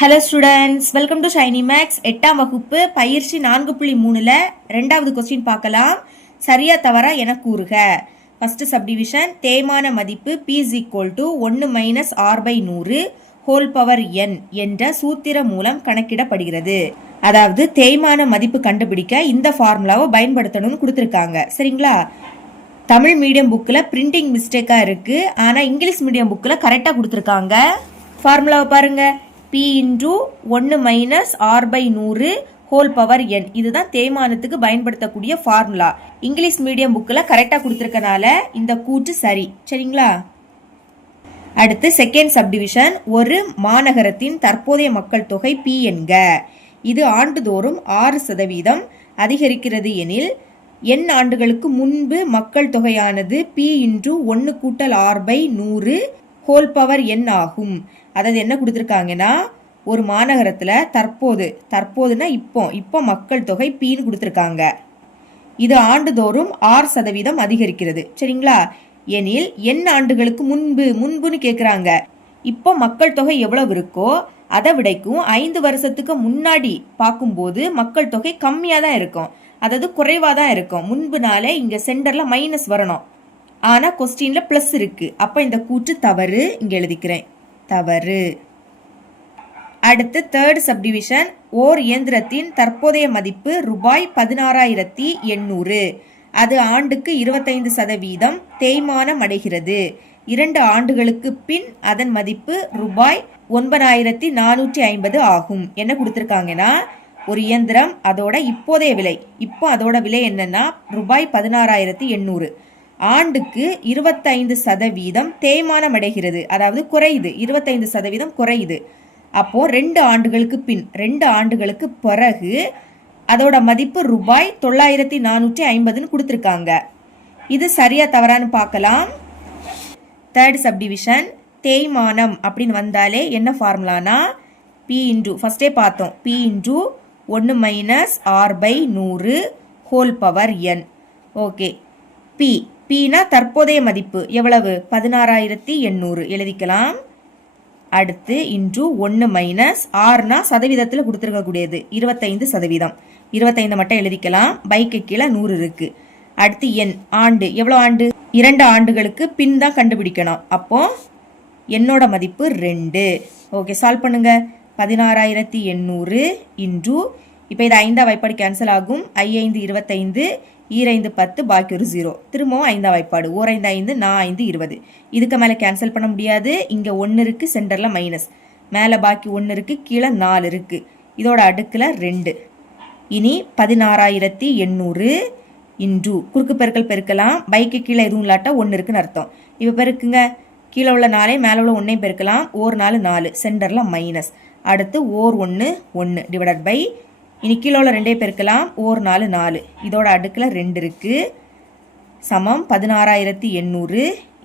Hello students welcome to Shiny Max எட்டாம் வகுப்பு பயிற்சி நான்கு புள்ளி மூணில் ரெண்டாவது கொஸ்டின் பார்க்கலாம். சரியா தவறா என கூறுக. ஃபஸ்ட்டு சப்டிவிஷன் தேய்மான மதிப்பு பிஸ் ஈக்குவல் டு ஒன்று மைனஸ் ஆர் பை நூறு ஹோல் பவர் என் என்ற சூத்திரம் மூலம் கணக்கிடப்படுகிறது. அதாவது தேய்மான மதிப்பு கண்டுபிடிக்க இந்த ஃபார்முலாவை பயன்படுத்தணும்னு கொடுத்துருக்காங்க. சரிங்களா? தமிழ் மீடியம் புக்கில் பிரிண்டிங் மிஸ்டேக்காக இருக்குது ஆனால் இங்கிலீஷ் மீடியம் புக்கில் கரெக்டாக கொடுத்துருக்காங்க. ஃபார்முலாவை பாருங்கள் பி இன்டூ ஒன்று மைனஸ் ஆர் பை நூறு ஹோல் பவர் என் இதுதான் தேய்மானத்துக்கு பயன்படுத்தக்கூடிய ஃபார்முலா இங்கிலீஷ் மீடியம் புக்கில் கரெக்டாக கொடுத்துருக்கனால இந்த கூற்று சரி. சரிங்களா? அடுத்து செகண்ட் சப்டிவிஷன் ஒரு மாநகரத்தின் தற்போதைய மக்கள் தொகை பி என்க. இது ஆண்டுதோறும் ஆறு சதவீதம் அதிகரிக்கிறது எனில் என் ஆண்டுகளுக்கு முன்பு மக்கள் தொகையானது பி இன்று ஒன்று கூட்டல் ஆர் பை நூறு ஹோல் பவர் என் ஆகும். அதாவது என்ன கொடுத்துருக்காங்கன்னா ஒரு மாநகரத்தில் தற்போது தற்போதுனா இப்போ இப்போ மக்கள் தொகை பின்னு கொடுத்துருக்காங்க. இது ஆண்டுதோறும் ஆறு சதவீதம் அதிகரிக்கிறது. சரிங்களா? எனில் என் ஆண்டுகளுக்கு முன்பு முன்புன்னு கேட்குறாங்க இப்போ மக்கள் தொகை எவ்வளவு இருக்கோ அதை விடைக்கும் ஐந்து வருஷத்துக்கு முன்னாடி பார்க்கும்போது மக்கள் தொகை கம்மியாக தான் இருக்கும். அதாவது குறைவாக தான் இருக்கும். முன்புனாலே இங்கே சென்டரில் மைனஸ் வரணும். ஆனால் கொஸ்டினில் ப்ளஸ் இருக்குது அப்போ இந்த கூற்று தவறு இங்கே எழுதிக்கிறேன். தவறு. அடுத்து தேர்ட் சப்டிவிஷன் ஓர் இயந்திரத்தின் தற்போதைய மதிப்பு ரூபாய் பதினாறாயிரத்தி எண்ணூறு. அது ஆண்டுக்கு இருபத்தைந்து சதவீதம் தேய்மானம் அடைகிறது. இரண்டு ஆண்டுகளுக்கு பின் அதன் மதிப்பு ரூபாய் ஒன்பதாயிரத்தி நானூற்றி ஐம்பது ஆகும். என்ன கொடுத்துருக்காங்கன்னா ஒரு இயந்திரம் அதோட இப்போதைய விலை. இப்போ அதோட விலை என்னன்னா ரூபாய் பதினாறாயிரத்தி எண்ணூறு. ஆண்டுக்கு இருபத்தைந்து சதவீதம் தேய்மானம் அடைகிறது அதாவது குறையுது. இருபத்தைந்து சதவீதம் குறையுது. அப்போது ரெண்டு ஆண்டுகளுக்கு பின் ரெண்டு ஆண்டுகளுக்கு பிறகு அதோட மதிப்பு ரூபாய் தொள்ளாயிரத்தி நானூற்றி ஐம்பதுன்னு கொடுத்துருக்காங்க. இது சரியா தவறான்னு பார்க்கலாம். தேர்ட் சப்டிவிஷன் தேய்மானம் அப்படின்னு வந்தாலே என்ன ஃபார்முலானா பி இன்டூ ஃபஸ்ட்டே பார்த்தோம். பி இன்டூ ஒன்று மைனஸ் ஆர் பை நூறு whole power N okay P பினா தற்போதைய மதிப்பு எவ்வளவு? பதினாறாயிரத்தி எண்ணூறு. எழுதிக்கலாம். அடுத்து இன்று ஒன்று மைனஸ் ஆறுனா சதவீதத்தில் கொடுத்துருக்கக்கூடியது. இருபத்தைந்து சதவீதம். இருபத்தைந்து மட்டும் எழுதிக்கலாம். பைக்கு கீழே நூறு இருக்கு. அடுத்து என் ஆண்டு. எவ்வளோ ஆண்டு? இரண்டு ஆண்டுகளுக்கு பின் தான் கண்டுபிடிக்கணும். அப்போ என்னோட மதிப்பு ரெண்டு. ஓகே சால்வ் பண்ணுங்க. பதினாறாயிரத்தி எண்ணூறு இன்று இப்போ இது ஐந்தா வாய்ப்பாடு கேன்சல் ஆகும். ஐ ஐந்து இருபத்தைந்து ஈரைந்து பத்து பாக்கி ஒரு ஜீரோ திரும்பவும் ஐந்தா வாய்ப்பாடு. ஓரைந்து ஐந்து நான் ஐந்து இருபது. இதுக்கு மேலே கேன்சல் பண்ண முடியாது. இங்கே ஒன்று இருக்குது சென்டரில் மைனஸ் மேலே பாக்கி ஒன்று இருக்குது கீழே நாலு இருக்குது இதோட அடுக்கில் ரெண்டு. இனி பதினாறாயிரத்தி எண்ணூறு இன்று குறுக்கு பெருக்கல் பெருக்கலாம். பைக்கு கீழே எதுவும் இல்லாட்டா ஒன்று இருக்குன்னு அர்த்தம். இப்போ பெருக்குங்க. கீழே உள்ள நாளே மேலே உள்ள ஒன்றையும் பெருக்கலாம். ஓர் நாலு நாலு. சென்டரில் மைனஸ் அடுத்து ஓர் ஒன்று ஒன்று டிவைடட் பை இனி கிலோவில் ரெண்டே பெருக்கலாம் ஓர் நாலு நாலு. இதோட அடுக்கில் ரெண்டு இருக்குது சமம். பதினாறாயிரத்தி எண்ணூறு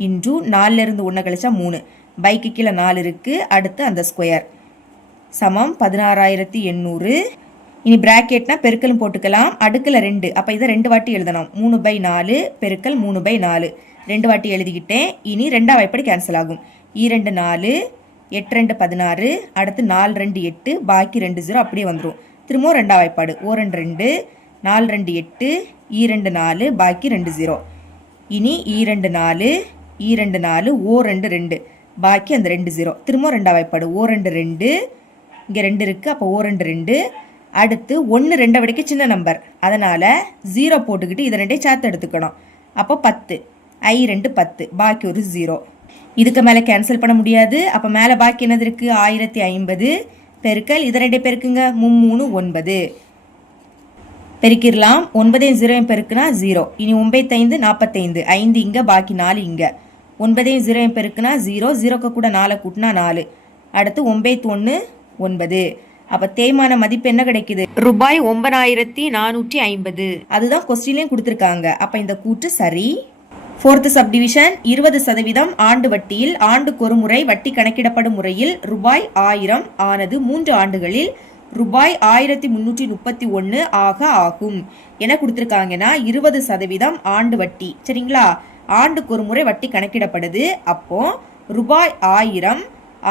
இன்று நாலுலேருந்து ஒன்று கழிச்சா மூணு. பைக்கு கீழே நாலு இருக்குது அடுத்து அந்த ஸ்கொயர். சமம். பதினாறாயிரத்தி எண்ணூறு. இனி ப்ராக்கெட்னா பெருக்கலும் போட்டுக்கலாம். அடுக்கில் ரெண்டு. அப்போ இதை ரெண்டு வாட்டி எழுதணும். மூணு பை நாலு பெருக்கல் மூணு பை நாலு. ரெண்டு வாட்டி எழுதிக்கிட்டேன். இனி ரெண்டாம் வாய்ப்படி கேன்சல் ஆகும். இரண்டு நாலு எட்டு ரெண்டு பதினாறு அடுத்து நாலு ரெண்டு எட்டு பாக்கி ரெண்டு ஜீரோ அப்படியே வந்துடும் திரும்பவும் ரெண்டாம் வாய்ப்பாடு. ஓ ரெண்டு ரெண்டு நாலு ரெண்டு எட்டு ஈரெண்டு நாலு பாக்கி ரெண்டு ஜீரோ. இனி ஈரெண்டு நாலு ஈரெண்டு நாலு ஓ ரெண்டு ரெண்டு பாக்கி அந்த ரெண்டு ஜீரோ. திரும்பவும் ரெண்டாம் வாய்ப்பாடு. ஓ ரெண்டு ரெண்டு இங்கே ரெண்டு இருக்குது அப்போ ஓ ரெண்டு ரெண்டு. அடுத்து ஒன்று ரெண்டை விடைக்கு சின்ன நம்பர். அதனால் ஜீரோ போட்டுக்கிட்டு இதை ரெண்டையும் சேர்த்து எடுத்துக்கணும். அப்போ பத்து. ஐ ரெண்டு பத்து பாக்கி ஒரு ஜீரோ. இதுக்கு மேலே கேன்சல் பண்ண முடியாது. அப்போ மேலே பாக்கி என்னது இருக்குது ஆயிரத்தி ஐம்பது. பெருக்கல். இதை ரெண்டு பெருக்குங்க. மும்மூணு ஒன்பது. பெருக்கிடலாம். ஒன்பதையும் ஜீரோயும் பெருக்குனா ஜீரோ. இனி ஒன்பத்தைந்து நாற்பத்தைந்து. ஐந்து இங்கே பாக்கி நாலு இங்கே. ஒன்பதையும் ஜீரோயும் பெருக்குனா ஜீரோ. ஜீரோக்கு கூட நாலை கூட்டினா நாலு. அடுத்து ஒன்பத்து ஒன்று ஒன்பது. அப்போ தேய்மான மதிப்பு என்ன கிடைக்குது? ரூபாய் ஒன்பதாயிரத்தி நானூற்றி ஐம்பது. அதுதான் கொஸ்டின்லேயும் கொடுத்துருக்காங்க. அப்போ இந்த கூட்டு சரி. ஃபோர்த்து சப்டிவிஷன் இருபது சதவீதம் ஆண்டு வட்டியில் ஆண்டுக்கு ஒரு முறை வட்டி கணக்கிடப்படும் முறையில் ரூபாய் ஆயிரம் ஆனது மூன்று ஆண்டுகளில் ரூபாய் ஆயிரத்தி முன்னூற்றி முப்பத்தி ஒன்று ஆக ஆகும். என கொடுத்துருக்காங்கன்னா இருபது சதவீதம் ஆண்டு வட்டி. சரிங்களா? ஆண்டுக்கு ஒரு முறை வட்டி கணக்கிடப்படுது. அப்போ ரூபாய் ஆயிரம்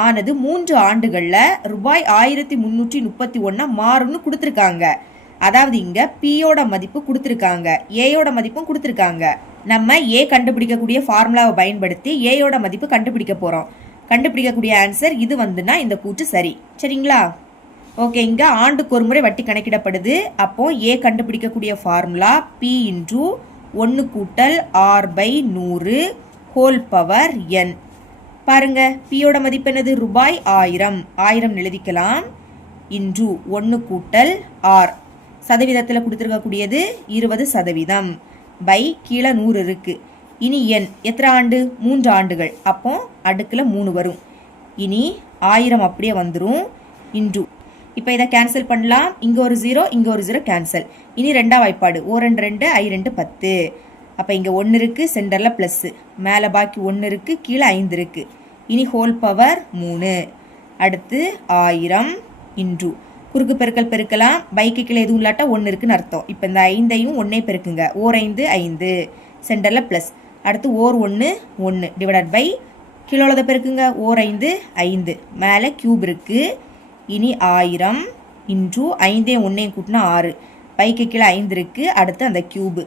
ஆனது மூன்று ஆண்டுகளில் ரூபாய் ஆயிரத்தி முன்னூற்றி முப்பத்தி ஒன்றா மாறும்னு கொடுத்துருக்காங்க. அதாவது இங்க பியோட மதிப்பு கொடுத்துருக்காங்க. ஏயோட மதிப்பும் கொடுத்துருக்காங்க. நம்ம ஏ கண்டுபிடிக்கக்கூடிய ஃபார்முலாவை பயன்படுத்தி ஏயோட மதிப்பு கண்டுபிடிக்க போகிறோம் கண்டுபிடிக்கக்கூடிய ஆன்சர் இது வந்துன்னா இந்த கூற்று சரி. சரிங்களா? ஓகே இங்கே ஆண்டுக்கு ஒரு முறை வட்டி கணக்கிடப்படுது. அப்போ ஏ கண்டுபிடிக்கக்கூடிய ஃபார்முலா பி இன்ட்ரூ ஒன்று கூட்டல் ஆர் பை நூறு ஹோல் பவர் என் பாருங்க பியோட மதிப்பு என்னது? ரூபாய் ஆயிரம். ஆயிரம் எழுதிக்கலாம். இன்று ஒன்று கூட்டல் ஆர் சதவீதத்தில் கொடுத்துருக்கக்கூடியது இருபது சதவீதம். பை கீழே நூறு இருக்குது இனி எண் எத்தனை ஆண்டு? மூன்று ஆண்டுகள். அப்போ அடுக்கில் மூணு வரும். இனி ஆயிரம் அப்படியே வந்துடும் இன்று. இப்போ இதை கேன்சல் பண்ணலாம். இங்கே ஒரு ஜீரோ இங்கே ஒரு ஜீரோ கேன்சல் இனி ரெண்டாம் வாய்ப்பாடு. ஓ ரெண்டு ரெண்டு ஐ ரெண்டு பத்து. அப்போ இங்கே ஒன்று இருக்குது சென்டரில் ப்ளஸ்ஸு மேலே பாக்கி ஒன்று இருக்குது கீழே ஐந்து இருக்குது இனி ஹோல் பவர் மூணு. அடுத்து ஆயிரம் இன்று. குறுக்கு பெருக்கல் பெருக்கலாம் பைக்கு கீழே எதுவும் இல்லாட்டா ஒன்று இருக்குன்னு அர்த்தம். இப்போ இந்த ஐந்தையும் ஒன்றே பெருக்குங்க. ஓர் ஐந்து ஐந்து. சென்டரில் ப்ளஸ் அடுத்து ஓர் ஒன்று ஒன்று டிவைடட் பை கிலோலத பெருக்குங்க. ஓர் ஐந்து ஐந்து. மேலே கியூப் இருக்குது இனி ஆயிரம் இன்ட்ரூ ஐந்தையும் ஒன்றையும் கூட்டினா ஆறு. பைக்கு கீழே ஐந்து இருக்குது அடுத்து அந்த கியூபு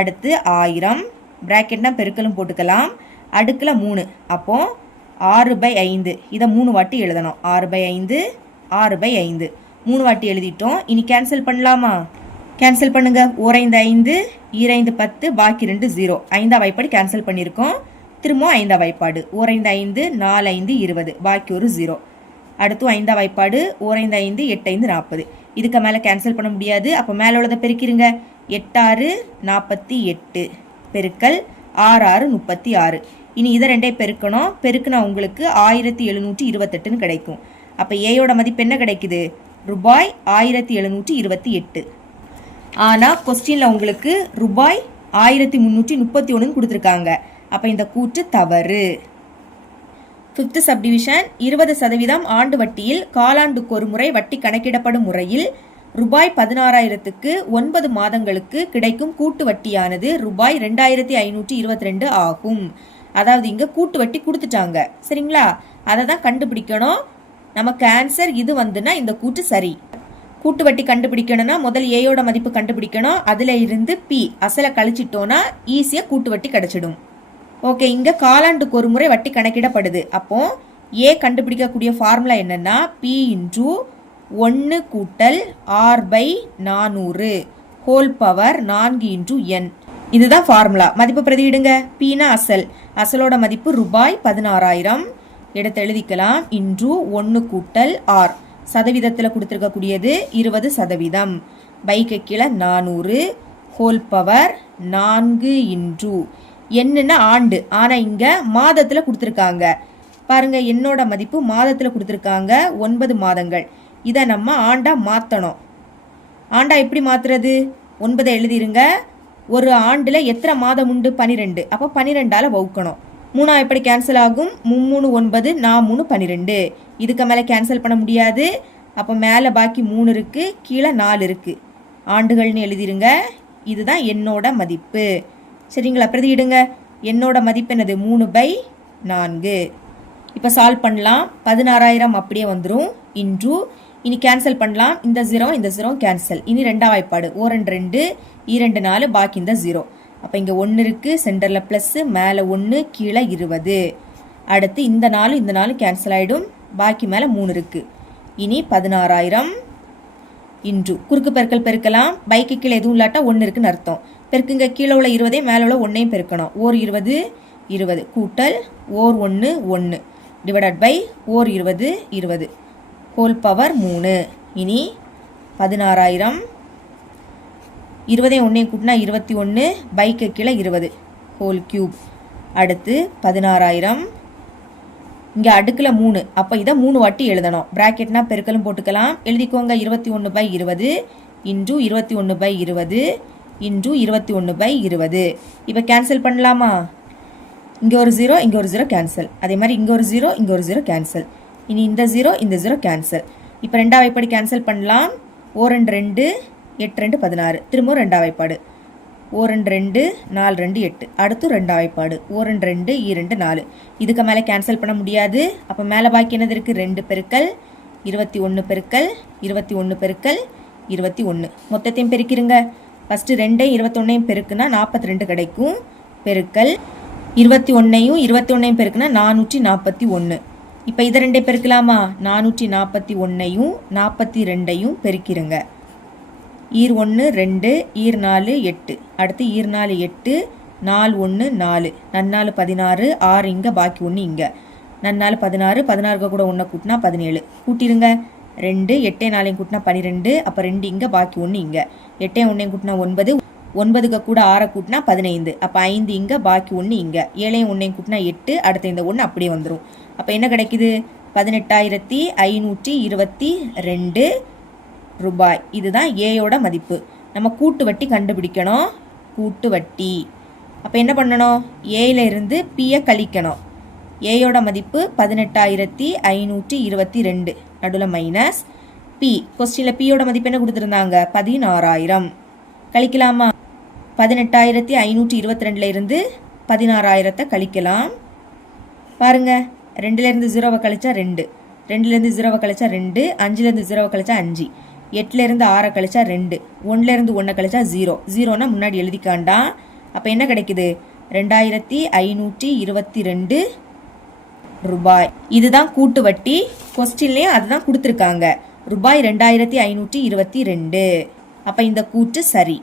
அடுத்து ஆயிரம். ப்ராக்கெட்னா பெருக்கலும் போட்டுக்கலாம். அடுக்கில் மூணு. அப்போது ஆறு பை ஐந்து. இதை மூணு வாட்டி எழுதணும். ஆறு பை ஐந்து ஆறு பை ஐந்து. மூணு வாட்டி எழுதிட்டோம். இனி கேன்சல் பண்ணலாமா? கேன்சல் பண்ணுங்க. ஓரைந்து ஐந்து ஈரைந்து பத்து பாக்கி ரெண்டு ஜீரோ ஐந்தா வாய்ப்பாடு கேன்சல் பண்ணியிருக்கோம் திரும்பவும் ஐந்தா வாய்ப்பாடு. ஓரைந்து ஐந்து நாலு ஐந்து இருபது. பாக்கி ஒரு ஜீரோ அடுத்து ஐந்தா வாய்ப்பாடு. ஓரைந்து ஐந்து எட்டு ஐந்து நாற்பது இதுக்கு மேலே கேன்சல் பண்ண முடியாது. அப்போ மேலே உள்ளதை பெருக்கிருங்க. எட்டாறு நாற்பத்தி எட்டு. பெருக்கல் ஆறு ஆறு முப்பத்தி ஆறு. இனி இதை ரெண்டே பெருக்கணும். பெருக்குனா உங்களுக்கு ஆயிரத்தி எழுநூற்றி இருபத்தெட்டுன்னு கிடைக்கும். அப்போ ஏயோட மதிப்பு என்ன கிடைக்குது? ரூபாய் ஆயிரத்தி எழுநூற்றி இருபத்தி எட்டு. ஆனால் கொஸ்டினில் உங்களுக்கு ரூபாய் ஆயிரத்தி முந்நூற்றி முப்பத்தி ஒன்றுன்னு கொடுத்துருக்காங்க. அப்போ இந்த கூற்று தவறு. ஃபிஃப்த் சப்டிவிஷன் இருபது சதவீதம் ஆண்டு வட்டியில் காலாண்டுக்கு ஒரு முறை வட்டி கணக்கிடப்படும் முறையில் ரூபாய் பதினாறாயிரத்துக்கு ஒன்பது மாதங்களுக்கு கிடைக்கும் கூட்டு வட்டியானது ரூபாய் ரெண்டாயிரத்தி ஐநூற்றி இருபத்தி ரெண்டு ஆகும். அதாவது இங்கே கூட்டு வட்டி கொடுத்துட்டாங்க. சரிங்களா? அதை தான் கண்டுபிடிக்கணும். நமக்கு ஆன்சர் இது வந்துன்னா இந்த கூட்டு சரி. கூட்டு வட்டி கண்டுபிடிக்கணும்னா முதல் ஏயோட மதிப்பு கண்டுபிடிக்கணும். அதில் இருந்து பி அசலை கழிச்சிட்டோன்னா ஈஸியாக கூட்டு வட்டி கிடைச்சிடும். ஓகே இங்கே காலாண்டுக்கு ஒரு முறை வட்டி கணக்கிடப்படுது. அப்போ ஏ கண்டுபிடிக்கக்கூடிய ஃபார்முலா என்னன்னா பி இன்ட்ரூ ஒன்று கூட்டல் ஆர் பை நானூறு ஹோல் பவர் நான்கு இன்ட்ரூ என் இதுதான் ஃபார்முலா மதிப்பு பிரதியிடுங்க பீனா அசல். அசலோட மதிப்பு ரூபாய் பதினாறாயிரம். எடுத்து எழுதிக்கலாம் இன்று ஒன்று கூட்டல் ஆர் சதவீதத்தில் கொடுத்துருக்கக்கூடியது இருபது சதவீதம். பைக்கு கீழே நானூறு ஹோல் பவர் நான்கு இன்று. என்னென்ன ஆண்டு? ஆனால் இங்கே மாதத்தில் கொடுத்துருக்காங்க. பாருங்கள் என்னோட மதிப்பு மாதத்தில் கொடுத்துருக்காங்க ஒன்பது மாதங்கள். இதை நம்ம ஆண்டா மாற்றணும் ஆண்டா எப்படி மாற்றுறது ஒன்பதை எழுதிருங்க. ஒரு ஆண்டில் எத்தனை மாதம் உண்டு? பனிரெண்டு. அப்போ பனிரெண்டால் வகுக்கணும். மூணா எப்படி கேன்சல் ஆகும்? மும்மூணு ஒன்பது நான் மூணு பன்னிரெண்டு. இதுக்கு மேலே கேன்சல் பண்ண முடியாது. அப்போ மேலே பாக்கி மூணு இருக்குது கீழே நாலு இருக்குது ஆண்டுகள்னு எழுதிருங்க. இதுதான் என்னோட மதிப்பு. சரிங்களா? பிரதியிடுங்க என்னோட மதிப்பு என்னது? மூணு பை நான்கு. இப்போ சால்வ் பண்ணலாம். பதினாறாயிரம் அப்படியே வந்துடும் இன்ட்ரூ இனி கேன்சல் பண்ணலாம். இந்த ஜீரோ இந்த ஜீரோ கேன்சல் இனி ரெண்டாம் வாய்ப்பாடு. ஓ ரெண்டு ரெண்டு இரண்டு நாலு பாக்கி இந்த ஜீரோ அப்போ இங்கே ஒன்று இருக்குது சென்டரில் ப்ளஸ்ஸு மேலே ஒன்று கீழே இருபது. அடுத்து இந்த நாலு இந்த நாலு கேன்சல் ஆகிடும் பாக்கி மேலே மூணு இருக்குது இனி பதினாறாயிரம் இன்று குறுக்கு பெருக்கல் பெருக்கலாம். பைக்கு கீழே எதுவும் இல்லாட்டா ஒன்று இருக்குன்னு அர்த்தம். பெருக்குங்க கீழே உள்ள இருபதே மேலே உள்ள ஒன்றையும் பெருக்கணும். ஓர் இருபது இருபது. கூட்டல் ஓர் ஒன்று ஒன்று டிவைடட் பை ஓர் இருபது இருபது. ஹோல் பவர் மூணு. இனி பதினாறாயிரம் இருபதையும் ஒன்றையும் கூட்டினா இருபத்தி ஒன்று பைக்கு கீழே இருபது. ஹோல் கியூப் அடுத்து பதினாறாயிரம். இங்கே அடுக்கில் மூணு. அப்போ இதை மூணு வாட்டி எழுதணும். ப்ராக்கெட்னா பெருக்கலும் போட்டுக்கலாம். எழுதிக்கோங்க. இருபத்தி ஒன்று பை இருபது இன்று இருபத்தி ஒன்று பை இருபது இன்று இருபத்தி ஒன்று பை இருபது. இப்போ கேன்சல் பண்ணலாமா? இங்கே ஒரு ஜீரோ இங்கே ஒரு ஜீரோ கேன்சல் அதே மாதிரி இங்கே ஒரு ஜீரோ இங்கே ஒரு ஜீரோ கேன்சல் இனி இந்த ஜீரோ இந்த ஜீரோ கேன்சல் இப்போ ரெண்டாவது எப்படி கேன்சல் பண்ணலாம்? ஓ ரெண்டு ரெண்டு எட்டு ரெண்டு பதினாறு. திரும்பவும் ரெண்டாம் வாய்ப்பாடு ரெண்டு ரெண்டு நாலு ரெண்டு எட்டு. அடுத்து ரெண்டாவைப்பாடு. வாய்ப்பாடு ரெண்டு ரெண்டு ஈ ரெண்டு நாலு. இதுக்கு மேலே கேன்சல் பண்ண முடியாது. அப்போ மேலே பாக்கி என்னது இருக்குது ரெண்டு பெருக்கல் இருபத்தி ஒன்று பெருக்கல் இருபத்தி ஒன்று பெருக்கல் இருபத்தி ஒன்று. மொத்தத்தையும் பெருக்கிருங்க. ஃபஸ்ட்டு ரெண்டையும் இருபத்தொன்னையும் பெருக்குனா நாற்பத்தி ரெண்டு கிடைக்கும். பெருக்கல் இருபத்தி ஒன்றையும் இருபத்தி ஒன்றையும் பெருக்குனா நானூற்றி நாற்பத்தி ஒன்று. இப்போ இதை ரெண்டே பெருக்கலாமா? நானூற்றி நாற்பத்தி ஒன்றையும் நாற்பத்தி ரெண்டையும் பெருக்கிருங்க. ஈர் ஒன்று ரெண்டு ஈர் நாலு எட்டு. அடுத்து ஈர் நாலு எட்டு நாலு ஒன்று நாலு. நன்னாலு பதினாறு ஆறு இங்கே பாக்கி ஒன்று இங்கே. நன்னாலு பதினாறு பதினாறுக்கு கூட ஒன்றை கூட்டினா பதினேழு. கூட்டிடுங்க ரெண்டு எட்டே நாலையும் கூட்டினா பன்னிரெண்டு அப்போ ரெண்டு இங்கே பாக்கி ஒன்று இங்கே. எட்டே ஒன்றையும் கூட்டினா ஒன்பது ஒன்பதுக்கு கூட ஆறை கூட்டினா பதினைந்து. அப்போ ஐந்து இங்கே பாக்கி ஒன்று இங்கே. ஏழையும் ஒன்றையும் கூட்டினா எட்டு அடுத்த இந்த ஒன்று அப்படியே வந்துடும் அப்போ என்ன கிடைக்குது? பதினெட்டாயிரத்தி ஐநூற்றி இருபத்தி ரெண்டு ரூபாய். இதுதான் ஏயோட மதிப்பு. நம்ம கூட்டு வட்டி கண்டுபிடிக்கணும். கூட்டு வட்டி. அப்போ என்ன பண்ணணும்? ஏயில இருந்து பியை கழிக்கணும். ஏயோட மதிப்பு பதினெட்டாயிரத்தி ஐநூற்றி இருபத்தி ரெண்டு. நடுவில் மைனஸ் பி கொஸ்டினில் பியோட மதிப்பு என்ன கொடுத்துருந்தாங்க? பதினாறாயிரம். கழிக்கலாமா? பதினெட்டாயிரத்தி ஐநூற்றி இருபத்தி ரெண்டில் இருந்து பதினாறாயிரத்தை கழிக்கலாம். பாருங்கள் ரெண்டுலேருந்து ஜீரோவை கழிச்சா ரெண்டு. ரெண்டுலேருந்து ஜீரோவை கழிச்சா ரெண்டு. அஞ்சுலேருந்து ஜீரோவை கழிச்சா அஞ்சு. எட்டுலேருந்து ஆறை கழிச்சா ரெண்டு ஒன்றுலேருந்து ஒன்றை கழிச்சா ஜீரோ ஜீரோனா முன்னாடி எழுதிக்காண்டா. அப்போ என்ன கிடைக்குது? ரெண்டாயிரத்தி ஐநூற்றி இருபத்தி ரெண்டு ரூபாய். இதுதான் கூட்டு வட்டி. கொஸ்டின்லேயும் அதுதான் கொடுத்துருக்காங்க. ரூபாய் ரெண்டாயிரத்தி ஐநூற்றி இருபத்தி ரெண்டு அப்போ இந்த கூட்டு சரி.